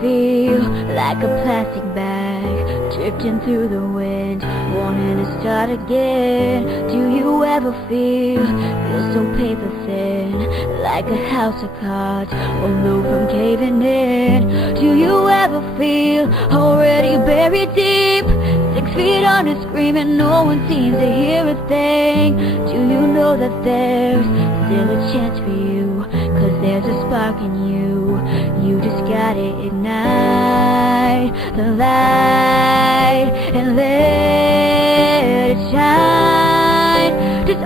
feel like a plastic bag drifting through the wind, wanting to start again? Do you ever feel so paper thin, like a house of cards, alone from caving in? Do you ever feel already buried deep, 6 feet under, screaming, no one seems to hear a thing? Do you know that there's still a chance for you, 'cause there's a spark in you? You just gotta ignite the light and let it shine. Just